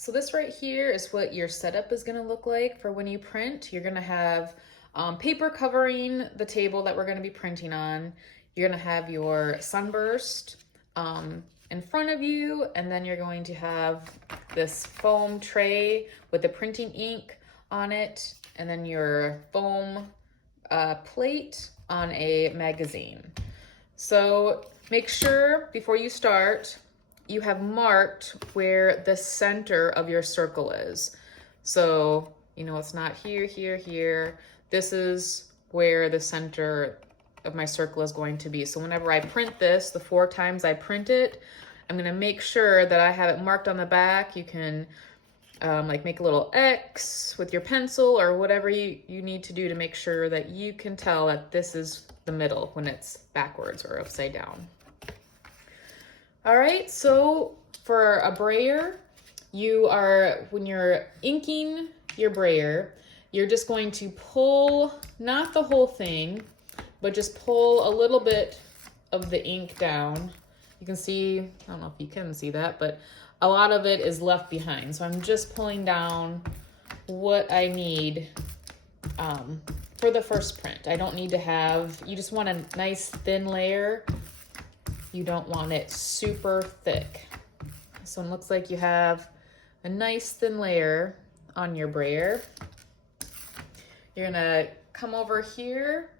So this right here is what your setup is gonna look like for when you print. You're gonna have paper covering the table that we're gonna be printing on. You're gonna have your sunburst in front of you, and then you're going to have this foam tray with the printing ink on it, and then your foam plate on a magazine. So make sure before you start, you have marked where the center of your circle is. So, you know, it's not here, here, here. This is where the center of my circle is going to be. So whenever I print this, the 4 times I print it, I'm gonna make sure that I have it marked on the back. You can like make a little X with your pencil or whatever you need to do to make sure that you can tell that this is the middle when it's backwards or upside down. All right, so for a brayer, when you're inking your brayer, you're just going to pull, not the whole thing, but just pull a little bit of the ink down. You can see, I don't know if you can see that, but a lot of it is left behind. So I'm just pulling down what I need for the first print. I don't need to have, you just want a nice thin layer. You don't want it super thick. So it looks like you have a nice thin layer on your brayer. You're gonna come over here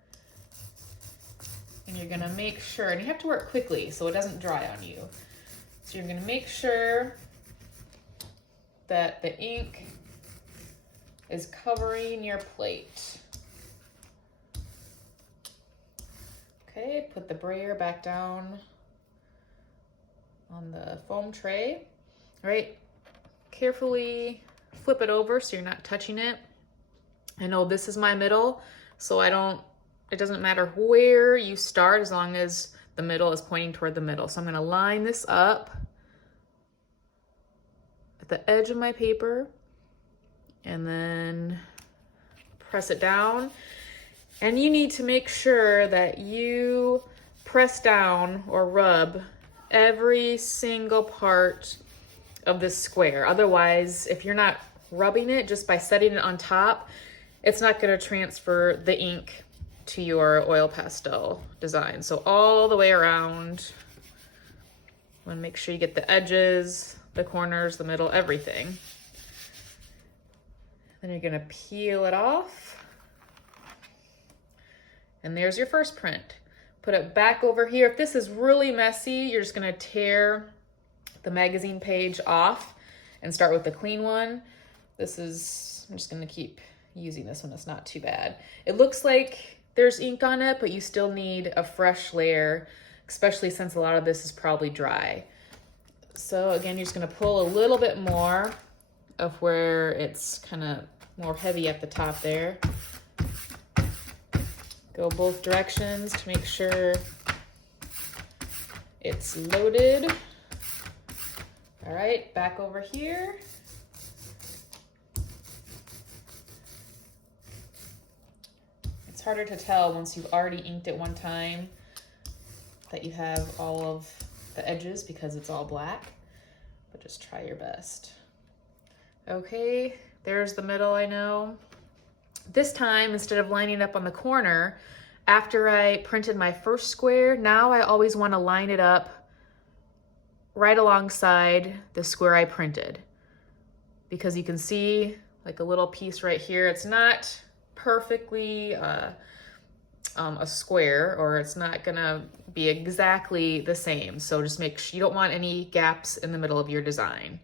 and you're gonna make sure, and you have to work quickly so it doesn't dry on you. So you're gonna make sure that the ink is covering your plate. Okay, put the brayer back down on the foam tray. All right, carefully flip it over so you're not touching it. I know this is my middle, so it doesn't matter where you start as long as the middle is pointing toward the middle. So I'm gonna line this up at the edge of my paper and then press it down. And you need to make sure that you press down or rub every single part of this square. Otherwise, if you're not rubbing it just by setting it on top, it's not gonna transfer the ink to your oil pastel design. So all the way around, you wanna make sure you get the edges, the corners, the middle, everything. Then you're gonna peel it off. And there's your first print. Put it back over here. If this is really messy, you're just gonna tear the magazine page off and start with the clean one. I'm just gonna keep using this one, it's not too bad. It looks like there's ink on it, but you still need a fresh layer, especially since a lot of this is probably dry. So again, you're just gonna pull a little bit more of where it's kind of more heavy at the top there. Go both directions to make sure it's loaded. All right, back over here. It's harder to tell once you've already inked it one time that you have all of the edges because it's all black, but just try your best. Okay, there's the middle, I know. This time, instead of lining up on the corner, after I printed my first square, now I always want to line it up right alongside the square I printed. Because you can see like a little piece right here. It's not perfectly a square, or it's not gonna be exactly the same. So just make sure you don't want any gaps in the middle of your design.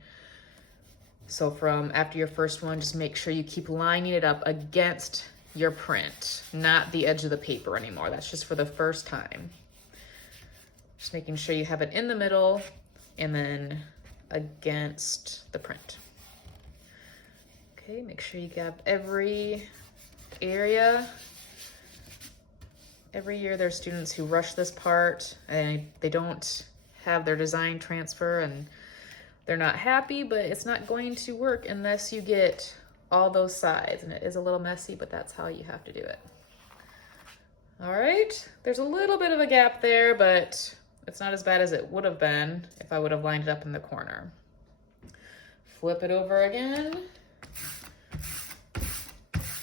So from after your first one, just make sure you keep lining it up against your print, not the edge of the paper anymore. That's just for the first time. Just making sure you have it in the middle and then against the print. Okay, make sure you grab every area. Every year there's students who rush this part and they don't have their design transfer and they're not happy, but it's not going to work unless you get all those sides. And it is a little messy, but that's how you have to do it. All right, there's a little bit of a gap there, but it's not as bad as it would have been if I would have lined it up in the corner. Flip it over again.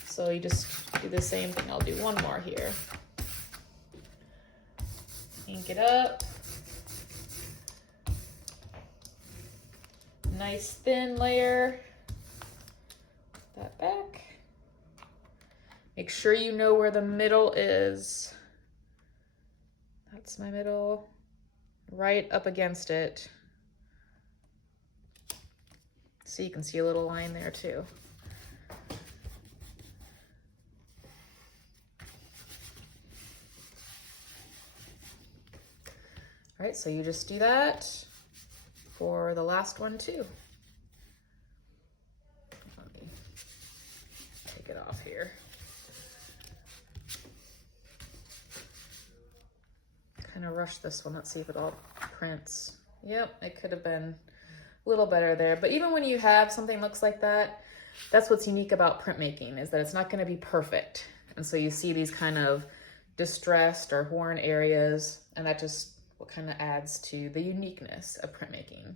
So you just do the same thing. I'll do one more here. Ink it up. Nice thin layer. That back. Make sure you know where the middle is. That's my middle. Right up against it. So you can see a little line there too. All right, so you just do that for the last one too. Let me take it off here. Kind of rush this one. Let's see if it all prints. Yep, it could have been a little better there. But even when you have something that looks like that, that's what's unique about printmaking, is that it's not going to be perfect. And so you see these kind of distressed or worn areas, and that just what kind of adds to the uniqueness of printmaking.